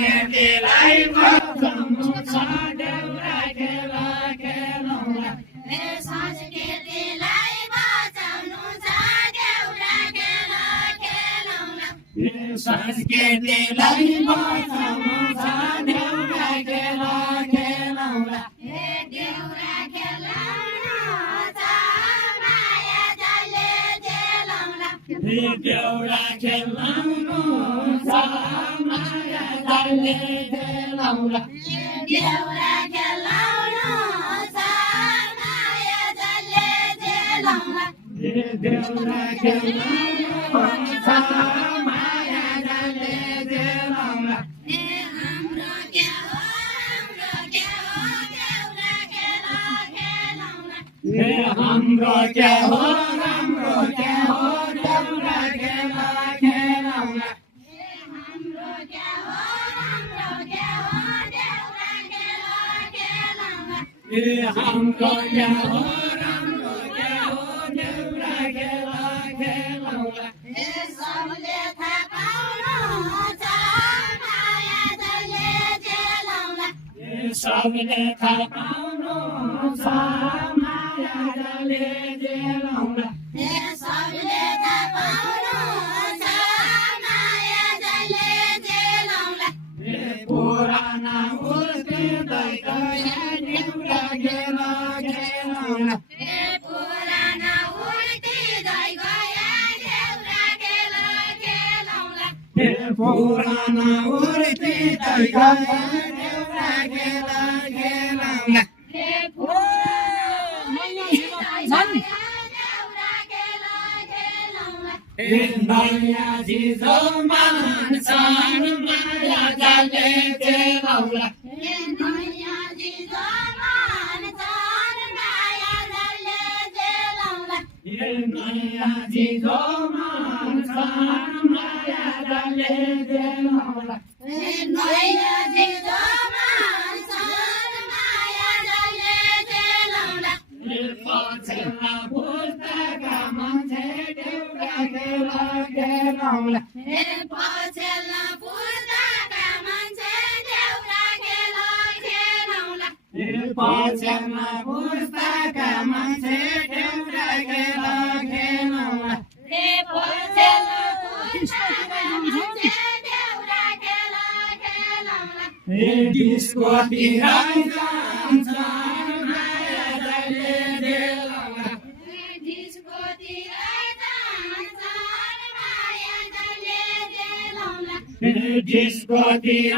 केटीलाई बचाउनु छ देउरा खेला खेलौँला संस्कृतिलाई बचाउनु छ देउरा खेला खेलौँला संस्कृतिलाई बचाउनु छ देउरा खेला खेलौँला देउरा खेलाउनु छ माया जले जेलौँला देउरा खेलाउनु छ माया जले जेलौँला देउरा खेलाउनु छ माया जले जेलौँला देउरा खेलाउनु छ माया जले जेलौँला हाम्रो क्या हो देउरा खेला खेलौँला हाम्रो क्या हो राम्रो क्या हो देउरा खेला खेलौँला हाम्रो क्या हो देउरा खेला खेलौँला हाम्रो क्या हो राम्रो क्या हो देउरा खेला खेलौँला सबले थाहा पाउनु छ माया जले जेलौँला सबले थाहा पाउनु छ माया जले जेलौँला सबले थाहा पाउनु छ माया जले जेलौँला पुराना उर्किँदै गए देउरा खेला खेलौँला पुराना उर्किँदै गए देउरा खेला खेलौँला पुराना उर्किँदै गए देउरा खेला खेलौँला देउरा खेला खेलौँला नयाँ चिजो मान्छन् माया जले जेलौँला नयाँ चिजो मान्छन् माया जले जेलौँला नयाँ चिजो मान्छन् माया जले जेलौँला नयाँ चिजो मान्छन् माया जले जेलौँला पछिल्ला पुस्ताका मान्छे देउरा खेला खेलौँला पछिल्ला पुस्ताका मान्छे देउरा खेला खेलौँला पछिल्ला पुस्ताका मान्छे देउरा खेला खेलौँला पछिल्ला पुस्ताका मान्छे देउरा खेला खेलौँला डिस्कोतिर जान्छन् माया जले जेलौँला डिस्कोतिर जान्छन् माया जले जेलौँला डिस्कोतिर